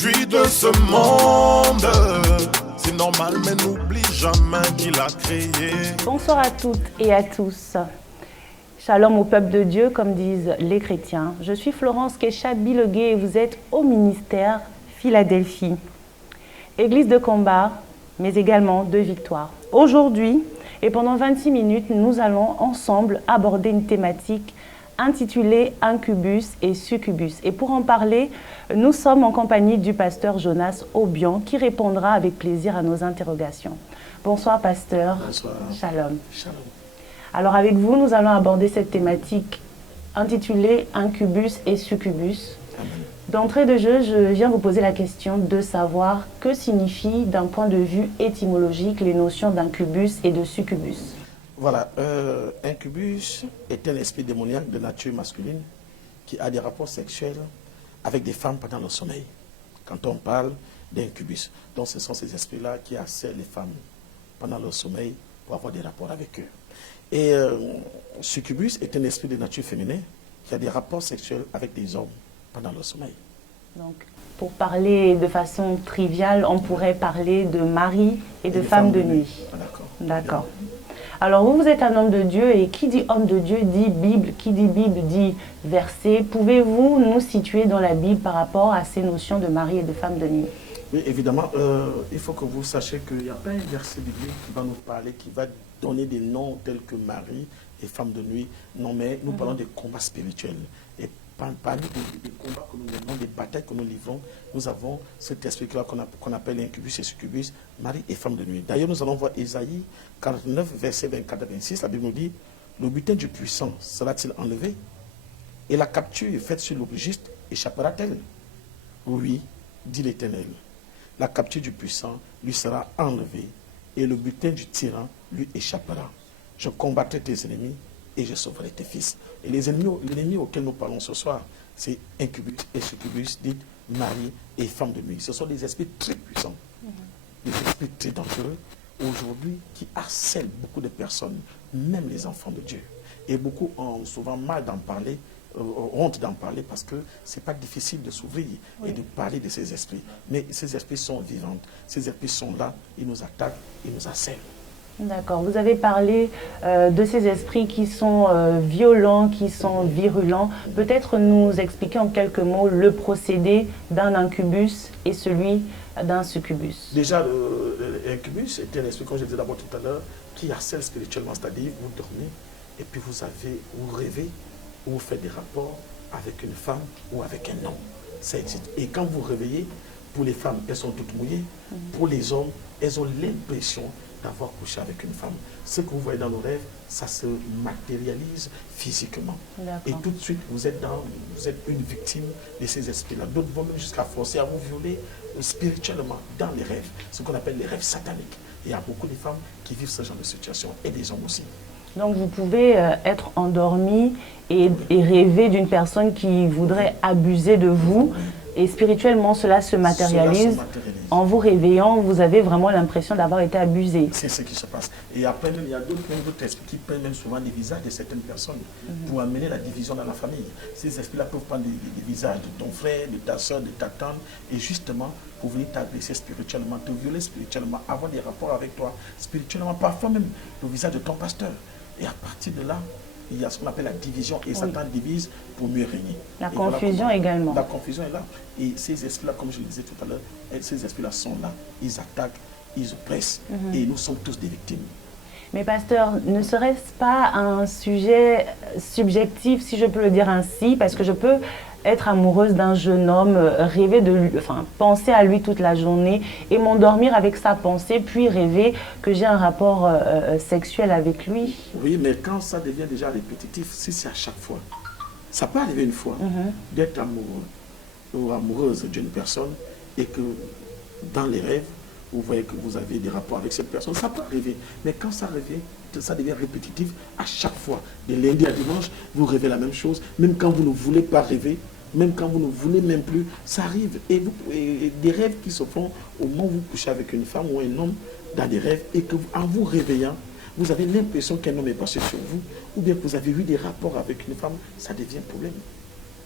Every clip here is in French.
produit de ce monde. C'est normal, mais n'oublie jamais qu'il a créé. Bonsoir à toutes et à tous. Shalom au peuple de Dieu, comme disent les chrétiens. Je suis Florence Kesha-Bilogué et vous êtes au ministère Philadelphie. Église de combat, mais également de victoire. Aujourd'hui, et pendant 26 minutes, nous allons ensemble aborder une thématique intitulée Incubus et Succubus. Et pour en parler, nous sommes en compagnie du pasteur Jonas Obian qui répondra avec plaisir à nos interrogations. Bonsoir pasteur. Bonsoir. Shalom. Shalom. Alors avec vous, nous allons aborder cette thématique intitulée Incubus et Succubus. Amen. D'entrée de jeu, je viens vous poser la question de savoir que signifient d'un point de vue étymologique les notions d'incubus et de succubus. Voilà, incubus est un esprit démoniaque de nature masculine qui a des rapports sexuels avec des femmes pendant le sommeil. Quand on parle d'incubus, donc ce sont ces esprits-là qui harcèlent les femmes pendant leur sommeil pour avoir des rapports avec eux. Et succubus est un esprit de nature féminine qui a des rapports sexuels avec des hommes pendant leur sommeil. Donc, pour parler de façon triviale, on pourrait parler de mari et de femme de nuit. Ah, d'accord. D'accord. Alors, vous êtes un homme de Dieu et qui dit homme de Dieu dit Bible, qui dit Bible dit verset. Pouvez-vous nous situer dans la Bible par rapport à ces notions de mari et de femme de nuit? Oui, évidemment, il faut que vous sachiez qu'il n'y a pas un verset biblique qui va nous parler, qui va donner des noms tels que mari et femme de nuit. Non, mais nous parlons des combats spirituels. Et parmi les combats que nous menons, des batailles que nous livrons, nous avons cet esprit-là qu'on appelle incubus et succubus, mari et femme de nuit. D'ailleurs, nous allons voir Ésaïe 49, versets 24 à 26. La Bible nous dit, le butin du puissant sera-t-il enlevé? Et la capture faite sur le juste échappera-t-elle? Oui, dit l'Éternel. La capture du puissant lui sera enlevée et le butin du tyran lui échappera. Je combattrai tes ennemis et je sauverai tes fils. Et l'ennemi auquel nous parlons ce soir, c'est incubus et succubus, dit mari et femme de nuit. Ce sont des esprits très puissants, des esprits très dangereux, aujourd'hui, qui harcèlent beaucoup de personnes, même les enfants de Dieu. Et beaucoup ont souvent mal d'en parler, honte d'en parler parce que ce n'est pas difficile de s'ouvrir et de parler de ces esprits. Mais ces esprits sont vivants, ces esprits sont là, ils nous attaquent, ils nous harcèlent. D'accord. Vous avez parlé de ces esprits qui sont violents, qui sont virulents. Peut-être nous expliquer en quelques mots le procédé d'un incubus et celui d'un succubus. Déjà, l'incubus est un esprit, comme je disais d'abord tout à l'heure, qui harcèle spirituellement, c'est-à-dire vous dormez et puis vous rêvez ou vous faites des rapports avec une femme ou avec un homme. Ça existe. Et quand vous réveillez, pour les femmes, elles sont toutes mouillées. Pour les hommes, elles ont l'impression d'avoir couché avec une femme. Ce que vous voyez dans nos rêves, ça se matérialise physiquement. Et tout de suite, vous êtes une victime de ces esprits-là. D'autres vont même jusqu'à forcer à vous violer spirituellement dans les rêves, ce qu'on appelle les rêves sataniques. Et il y a beaucoup de femmes qui vivent ce genre de situation, et des hommes aussi. Donc vous pouvez être endormi et rêver d'une personne qui voudrait abuser de vous. Et spirituellement, cela se matérialise. En vous réveillant, vous avez vraiment l'impression d'avoir été abusé. C'est ce qui se passe. Et après, il y a d'autres esprits qui prennent même souvent des visages de certaines personnes pour amener la division dans la famille. Ces esprits-là peuvent prendre des visages de ton frère, de ta soeur, de ta tante, et justement pour venir t'agresser spirituellement, te violer spirituellement, avoir des rapports avec toi spirituellement, parfois même le visage de ton pasteur. Et à partir de là, il y a ce qu'on appelle la division, et Satan divise pour mieux régner. La confusion également. La confusion est là. Et ces esprits-là, comme je le disais tout à l'heure, ces esprits-là sont là, ils attaquent, ils oppressent, et nous sommes tous des victimes. Mais pasteur, ne serait-ce pas un sujet subjectif, si je peux le dire ainsi, parce que je peux être amoureuse d'un jeune homme, rêver de lui, enfin, penser à lui toute la journée et m'endormir avec sa pensée, puis rêver que j'ai un rapport sexuel avec lui. Oui, mais quand ça devient déjà répétitif, si c'est à chaque fois, ça peut arriver une fois d'être amoureux ou amoureuse d'une personne et que dans les rêves, vous voyez que vous avez des rapports avec cette personne, ça peut arriver. Mais quand ça devient répétitif, à chaque fois, de lundi à dimanche, vous rêvez la même chose, même quand vous ne voulez pas rêver, même quand vous ne voulez même plus, ça arrive. Et des rêves qui se font au moment où vous couchez avec une femme ou un homme dans des rêves, et que en vous réveillant, vous avez l'impression qu'un homme est passé sur vous, ou bien que vous avez eu des rapports avec une femme, ça devient un problème.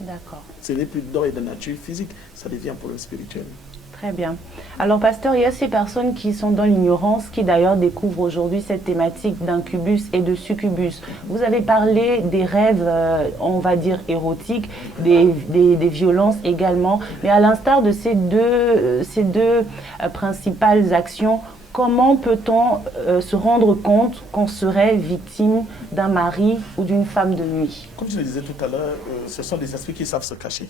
D'accord. Ce n'est plus d'ordre et de nature physique, ça devient un problème spirituel. Très bien. Alors, pasteur, il y a ces personnes qui sont dans l'ignorance, qui d'ailleurs découvrent aujourd'hui cette thématique d'incubus et de succubus. Vous avez parlé des rêves, on va dire, érotiques, des violences également. Mais à l'instar de ces deux principales actions, comment peut-on se rendre compte qu'on serait victime d'un mari ou d'une femme de nuit? Comme je le disais tout à l'heure, ce sont des esprits qui savent se cacher.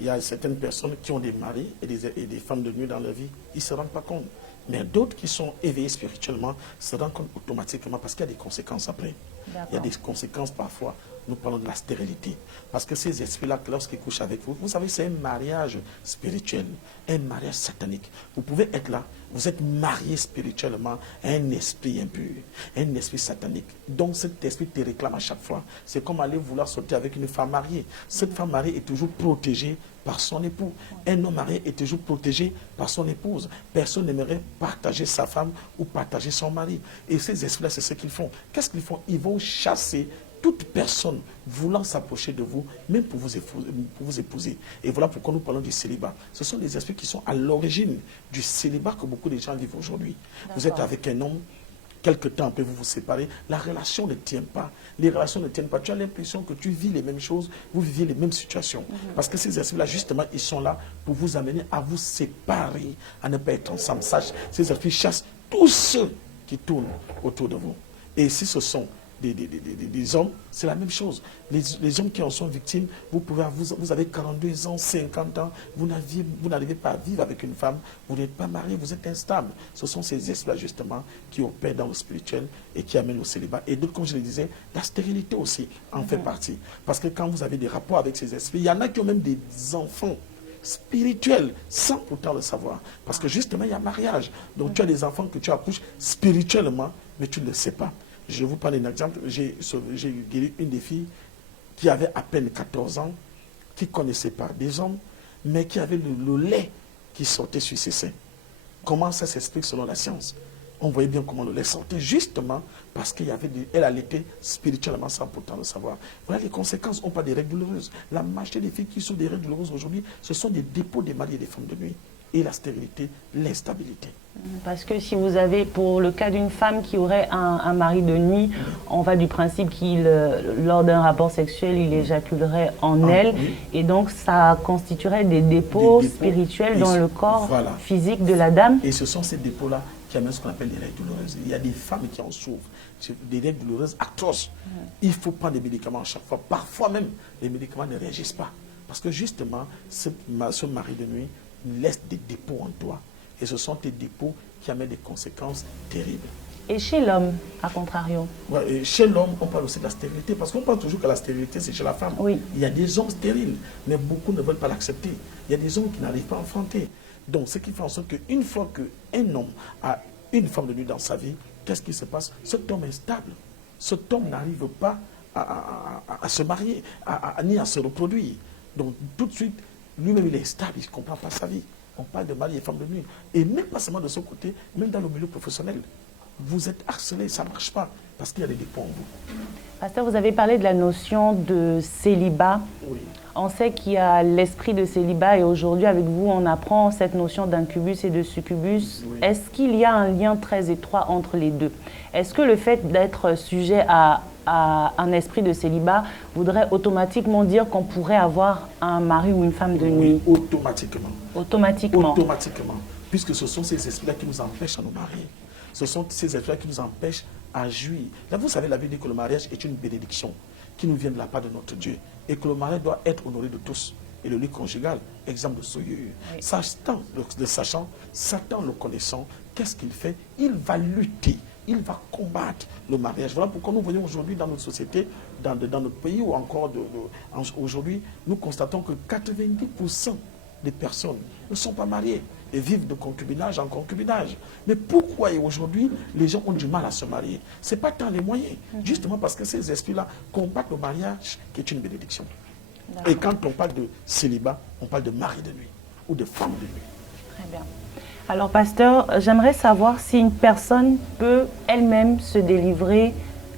Il y a certaines personnes qui ont des maris et des femmes de nuit dans leur vie, ils ne se rendent pas compte. Mais d'autres qui sont éveillés spirituellement se rendent compte automatiquement parce qu'il y a des conséquences après. Il y a des conséquences parfois. Nous parlons de la stérilité. Parce que ces esprits-là, lorsqu'ils couchent avec vous, vous savez, c'est un mariage spirituel, un mariage satanique. Vous pouvez être là, vous êtes marié spirituellement à un esprit impur, un esprit satanique. Donc cet esprit te réclame à chaque fois. C'est comme aller vouloir sauter avec une femme mariée. Cette femme mariée est toujours protégée par son époux. Un homme marié est toujours protégé par son épouse. Personne n'aimerait partager sa femme ou partager son mari. Et ces esprits-là, c'est ce qu'ils font. Qu'est-ce qu'ils font? Ils vont chasser toute personne voulant s'approcher de vous, même pour vous épouser. Et voilà pourquoi nous parlons du célibat. Ce sont des esprits qui sont à l'origine du célibat que beaucoup de gens vivent aujourd'hui. Vous êtes avec un homme, quelque temps après vous vous séparez, la relation ne tient pas. Les relations ne tiennent pas. Tu as l'impression que tu vis les mêmes choses, vous vivez les mêmes situations. Parce que ces esprits-là, justement, ils sont là pour vous amener à vous séparer, à ne pas être ensemble. Ces esprits chassent tous ceux qui tournent autour de vous. Et si ce sont des hommes, c'est la même chose. Les hommes qui en sont victimes, vous avez 42 ans, 50 ans, vous n'arrivez pas à vivre avec une femme, vous n'êtes pas marié, vous êtes instable. Ce sont ces esprits-là, justement, qui opèrent dans le spirituel et qui amènent au célibat. Et d'autres, comme je le disais, la stérilité aussi en fait partie. Parce que quand vous avez des rapports avec ces esprits, il y en a qui ont même des enfants spirituels, sans pourtant le savoir. Parce que justement, il y a mariage. Donc tu as des enfants que tu accouches spirituellement, mais tu ne le sais pas. Je vous parle d'un exemple. J'ai guéri une des filles qui avait à peine 14 ans, qui ne connaissait pas des hommes, mais qui avait le lait qui sortait sur ses seins. Comment ça s'explique selon la science? On voyait bien comment le lait sortait, justement parce qu'elle allaitait spirituellement sans pourtant le savoir. Voilà les conséquences. On parle des règles douloureuses. La majorité des filles qui sont des règles douloureuses aujourd'hui, ce sont des dépôts des maris et des femmes de nuit. Et la stérilité, l'instabilité. Parce que si vous avez, pour le cas d'une femme qui aurait un mari de nuit, on va du principe qu'il, lors d'un rapport sexuel, il éjaculerait en elle. Oui. Et donc, ça constituerait des dépôts spirituels dans le corps physique de la dame. Et ce sont ces dépôts-là qui amènent ce qu'on appelle les règles douloureuses. Il y a des femmes qui en souffrent, des règles douloureuses atroces. Il faut prendre des médicaments à chaque fois. Parfois même, les médicaments ne réagissent pas. Parce que justement, ce mari de nuit laisse des dépôts en toi. Et ce sont tes dépôts qui amènent des conséquences terribles. Et chez l'homme, à contrario? Ouais, chez l'homme, on parle aussi de la stérilité. Parce qu'on pense toujours que la stérilité, c'est chez la femme. Oui. Il y a des hommes stériles, mais beaucoup ne veulent pas l'accepter. Il y a des hommes qui n'arrivent pas à enfanter. Donc, ce qui fait en sorte qu'une fois qu'un homme a une femme de nuit dans sa vie, qu'est-ce qui se passe? Cet homme est stable. Cet homme n'arrive pas à se marier, ni à se reproduire. Donc, tout de suite, lui-même, il est stable, il ne comprend pas sa vie. On parle de mari et femme de nuit. Et même pas seulement de ce côté, même dans le milieu professionnel. Vous êtes harcelé, ça ne marche pas, parce qu'il y a des dépôts en vous. Pasteur, vous avez parlé de la notion de célibat. Oui. On sait qu'il y a l'esprit de célibat et aujourd'hui, avec vous, on apprend cette notion d'incubus et de succubus. Oui. Est-ce qu'il y a un lien très étroit entre les deux? Est-ce que le fait d'être sujet à un esprit de célibat voudrait automatiquement dire qu'on pourrait avoir un mari ou une femme de nuit? Oui, automatiquement. Automatiquement. Automatiquement. Puisque ce sont ces esprits-là qui nous empêchent à nous marier. Ce sont ces esprits-là qui nous empêchent à jouir. Là, vous savez, la Bible dit que le mariage est une bénédiction qui nous vient de la part de notre Dieu. Et que le mariage doit être honoré de tous. Et le lit conjugal, exemple de souillure. Oui. Sachant, Satan le connaissant, qu'est-ce qu'il fait? Il va lutter. Il va combattre le mariage. Voilà pourquoi nous voyons aujourd'hui dans notre société, dans notre pays ou encore aujourd'hui, nous constatons que 90% des personnes ne sont pas mariées et vivent de concubinage en concubinage. Mais pourquoi aujourd'hui les gens ont du mal à se marier? Ce n'est pas tant les moyens, justement parce que ces esprits-là combattent le mariage qui est une bénédiction. Et quand on parle de célibat, on parle de mari de nuit ou de femme de nuit. Très bien. Alors, pasteur, j'aimerais savoir si une personne peut elle-même se délivrer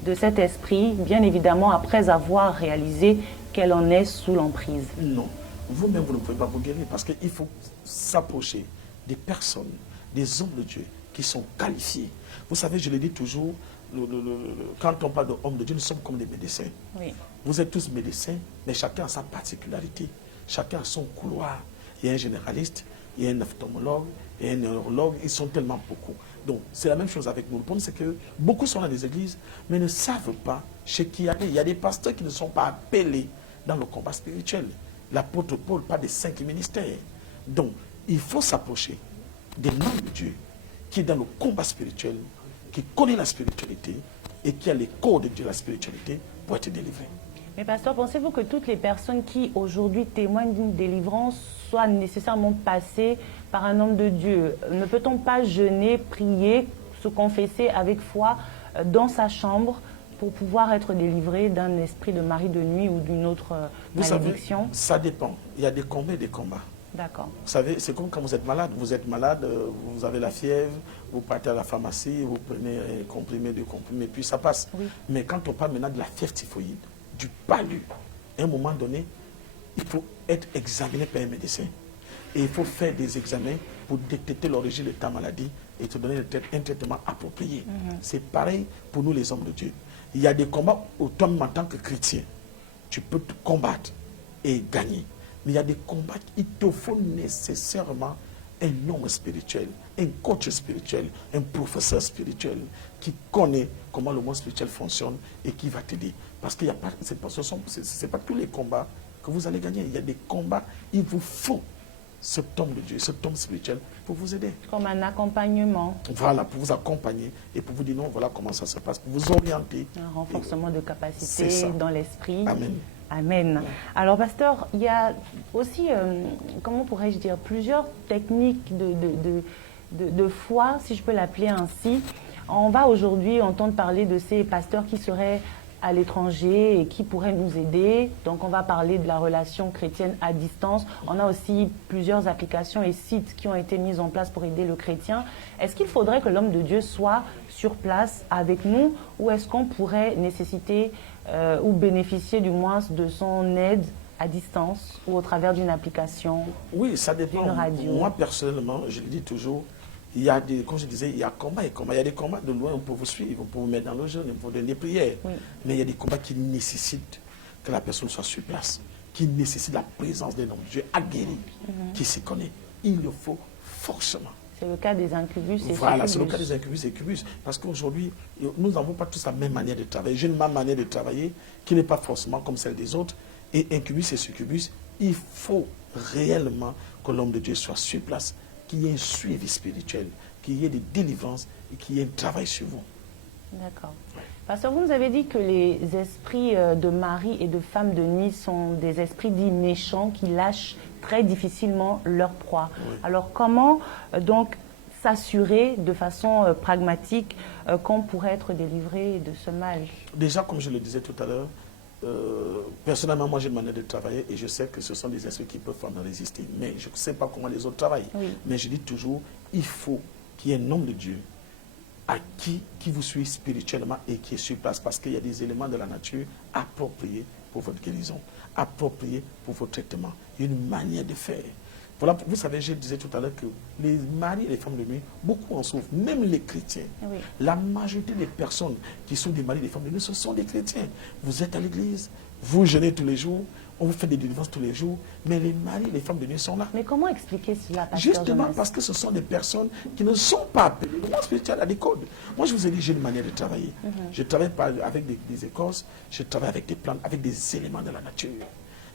de cet esprit, bien évidemment après avoir réalisé qu'elle en est sous l'emprise. Non. Vous-même, vous ne pouvez pas vous guérir parce qu'il faut s'approcher des personnes, des hommes de Dieu qui sont qualifiés. Vous savez, je le dis toujours, quand on parle d'hommes de Dieu, nous sommes comme des médecins. Oui. Vous êtes tous médecins, mais chacun a sa particularité. Chacun a son couloir. Il y a un généraliste, il y a un ophtalmologue, il y a un neurologue. Ils sont tellement beaucoup. Donc, c'est la même chose avec nous. Le problème, c'est que beaucoup sont dans les églises, mais ne savent pas chez qui aller. Il y a des pasteurs qui ne sont pas appelés dans le combat spirituel. L'apôtre Paul parle des 5 ministères. Donc, il faut s'approcher des noms de Dieu qui est dans le combat spirituel, qui connaît la spiritualité et qui a les codes de Dieu, la spiritualité, pour être délivré. Mais pasteur, pensez-vous que toutes les personnes qui aujourd'hui témoignent d'une délivrance soient nécessairement passées par un homme de Dieu? Ne peut-on pas jeûner, prier, se confesser avec foi dans sa chambre pour pouvoir être délivré d'un esprit de mari de nuit ou d'une autre malédiction? Savez, ça dépend. Il y a des combats et des combats. D'accord. Vous savez, c'est comme quand vous êtes malade. Vous êtes malade, vous avez la fièvre, vous partez à la pharmacie, vous prenez un comprimé, 2 comprimés, puis ça passe. Oui. Mais quand on parle maintenant de la fièvre typhoïde, du palu, à un moment donné, il faut être examiné par un médecin. Et il faut faire des examens pour détecter l'origine de ta maladie et te donner un traitement approprié. C'est pareil pour nous les hommes de Dieu. Il y a des combats où toi-même en tant que chrétien, tu peux te combattre et gagner. Mais il y a des combats, il te faut nécessairement un homme spirituel, un coach spirituel, un professeur spirituel qui connaît comment le monde spirituel fonctionne et qui va t'aider. Parce qu'il n'y a pas, c'est pas tous les combats que vous allez gagner. Il y a des combats, il vous faut cet homme de Dieu, cet homme spirituel pour vous aider. Comme un accompagnement. Voilà, pour vous accompagner et pour vous dire non, voilà comment ça se passe, pour vous orienter. Un renforcement de capacité dans l'esprit. Amen. Amen. Alors, pasteur, il y a aussi, comment pourrais-je dire, plusieurs techniques de foi, si je peux l'appeler ainsi. On va aujourd'hui entendre parler de ces pasteurs qui seraient à l'étranger et qui pourraient nous aider. Donc, on va parler de la relation chrétienne à distance. On a aussi plusieurs applications et sites qui ont été mis en place pour aider le chrétien. Est-ce qu'il faudrait que l'homme de Dieu soit sur place avec nous ou est-ce qu'on pourrait nécessiter ou bénéficier du moins de son aide à distance ou au travers d'une application? Oui, ça dépend. D'une radio. Moi, personnellement, je le dis toujours, il y a des, comme je disais, il y a combat et combat. Il y a des combats de loin, on peut vous suivre, on peut vous mettre dans le jeûne, on peut vous donner des prières. Oui. Mais il y a des combats qui nécessitent que la personne soit sur place, qui nécessitent la présence d'un homme de Dieu aguerri, qui s'y connaît. Il le faut forcément. C'est le cas des incubus et Voilà, c'est le succubus. cas des incubus et succubus. Parce qu'aujourd'hui, nous n'avons pas tous la même manière de travailler. J'ai ma manière de travailler qui n'est pas forcément comme celle des autres. Et incubus et succubus, il faut réellement que l'homme de Dieu soit sur place, qu'il y ait un suivi spirituel, qu'il y ait des délivrances et qu'il y ait un travail sur vous. D'accord. Pasteur, vous nous avez dit que les esprits de mari et de femme de nuit sont des esprits dits méchants qui lâchent très difficilement leur proie. Oui. Alors comment donc s'assurer de façon pragmatique qu'on pourrait être délivré de ce mal? Déjà, comme je le disais tout à l'heure, personnellement, moi j'ai une manière de travailler et je sais que ce sont des esprits qui peuvent me résister. Mais je ne sais pas comment les autres travaillent. Oui. Mais je dis toujours, il faut qu'il y ait un homme de Dieu à qui vous suit spirituellement et qui est sur place parce qu'il y a des éléments de la nature appropriés pour votre guérison, appropriés pour votre traitement. Il y a une manière de faire. Voilà, vous savez, je disais tout à l'heure que les maris et les femmes de nuit, beaucoup en souffrent, même les chrétiens. Oui. La majorité des personnes qui sont des maris et des femmes de nuit, ce sont des chrétiens. Vous êtes à l'église, vous jeûnez tous les jours, on vous fait des délivrances tous les jours, mais les maris et les femmes de nuit sont là. Mais comment expliquer cela, pasteur Justement Jonas? parce que ce sont des personnes qui ne sont pas appelées. Le monde spirituel a des codes. Moi, je vous ai dit, j'ai une manière de travailler. Je travaille pas avec des écorces, je travaille avec des plantes, avec des éléments de la nature.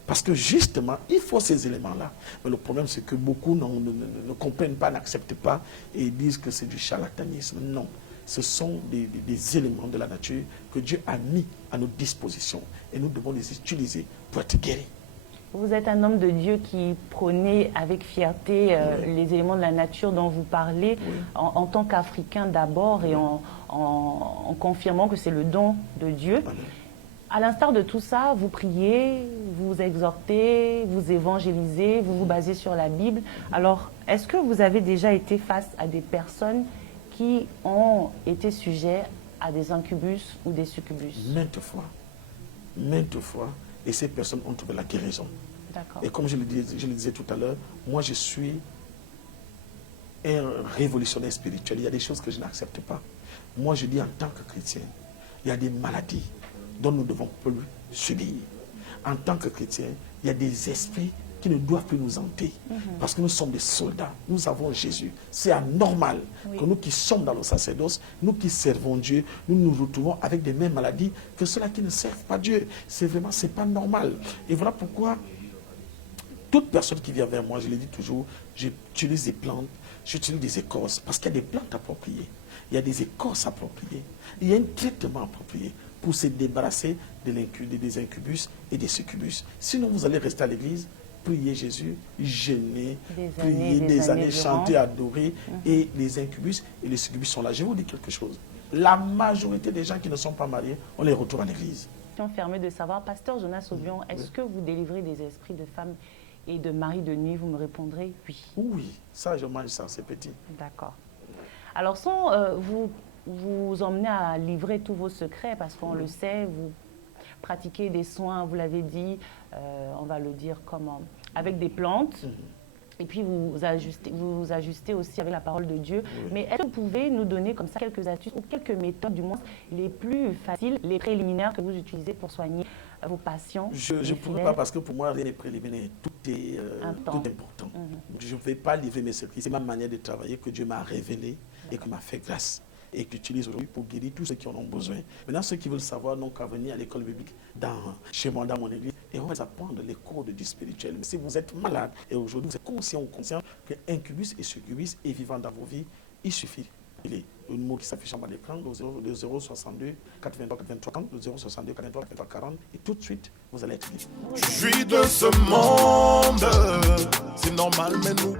Parce que justement, il faut ces éléments-là. Mais le problème, c'est que beaucoup ne comprennent pas, n'acceptent pas et disent que c'est du charlatanisme. Non. Ce sont des éléments de la nature que Dieu a mis à notre disposition. Et nous devons les utiliser pour être guéris. Vous êtes un homme de Dieu qui prônait avec fierté les éléments de la nature dont vous parlez, en tant qu'Africain d'abord et en confirmant que c'est le don de Dieu. Amen. À l'instar de tout ça, vous priez, vous exhortez, vous évangélisez, vous vous basez sur la Bible. Alors, est-ce que vous avez déjà été face à des personnes qui ont été sujets à des incubus ou des succubus? Maintes fois. Maintes fois. et ces personnes ont trouvé la guérison. D'accord. Et comme je le disais tout à l'heure, moi je suis un révolutionnaire spirituel. Il y a des choses que je n'accepte pas. Moi je dis en tant que chrétien, il y a des maladies dont nous ne devons plus subir. En tant que chrétien, il y a des esprits qui ne doivent plus nous hanter. Parce que nous sommes des soldats. Nous avons Jésus. C'est anormal que nous qui sommes dans le sacerdoce, nous qui servons Dieu, nous nous retrouvons avec des mêmes maladies que ceux-là qui ne servent pas Dieu. C'est vraiment, c'est pas normal. Et voilà pourquoi toute personne qui vient vers moi, je le dis toujours, j'utilise des plantes, j'utilise des écorces, parce qu'il y a des plantes appropriées, il y a des écorces appropriées, il y a un traitement approprié pour se débarrasser des incubus et des succubus. Sinon, vous allez rester à l'église, prier Jésus, jeûner, prier des années, chanter, adorer, et les incubus et les succubus sont là. Je vais vous dire quelque chose. La majorité des gens qui ne sont pas mariés, on les retrouve à l'église. Fermé de savoir, Pasteur Jonas Obion, est-ce que vous délivrez des esprits de femmes et de maris de nuit? Vous me répondrez oui. Oui, ça je mange ça, c'est petit. D'accord. Alors sans vous emmener à livrer tous vos secrets, parce qu'on le sait, vous pratiquez des soins, vous l'avez dit, on va le dire comment, avec des plantes. Et puis vous ajustez aussi avec la parole de Dieu. Mais est-ce que vous pouvez nous donner comme ça quelques astuces ou quelques méthodes, du moins les plus faciles, les préliminaires que vous utilisez pour soigner vos patients? Je ne pourrais pas, parce que pour moi, les préliminaires, tout est important. Je ne vais pas livrer mes secrets. C'est ma manière de travailler que Dieu m'a révélé et que m'a fait grâce, et que j'utilise aujourd'hui pour guérir tous ceux qui en ont besoin. Maintenant, ceux qui veulent savoir n'ont qu'à venir à l'école biblique chez moi, dans mon église, et on va apprendre les cours de Dieu spirituel. Mais si vous êtes malade, et aujourd'hui vous êtes conscient ou conscient que incubus et succubus est vivant dans vos vies, il suffit. Il est un mot qui s'affiche en bas de l'écran, le 062 83 83 40, le 062 83 83 40, et tout de suite, vous allez être libre. Je suis de ce monde, c'est normal, mais nous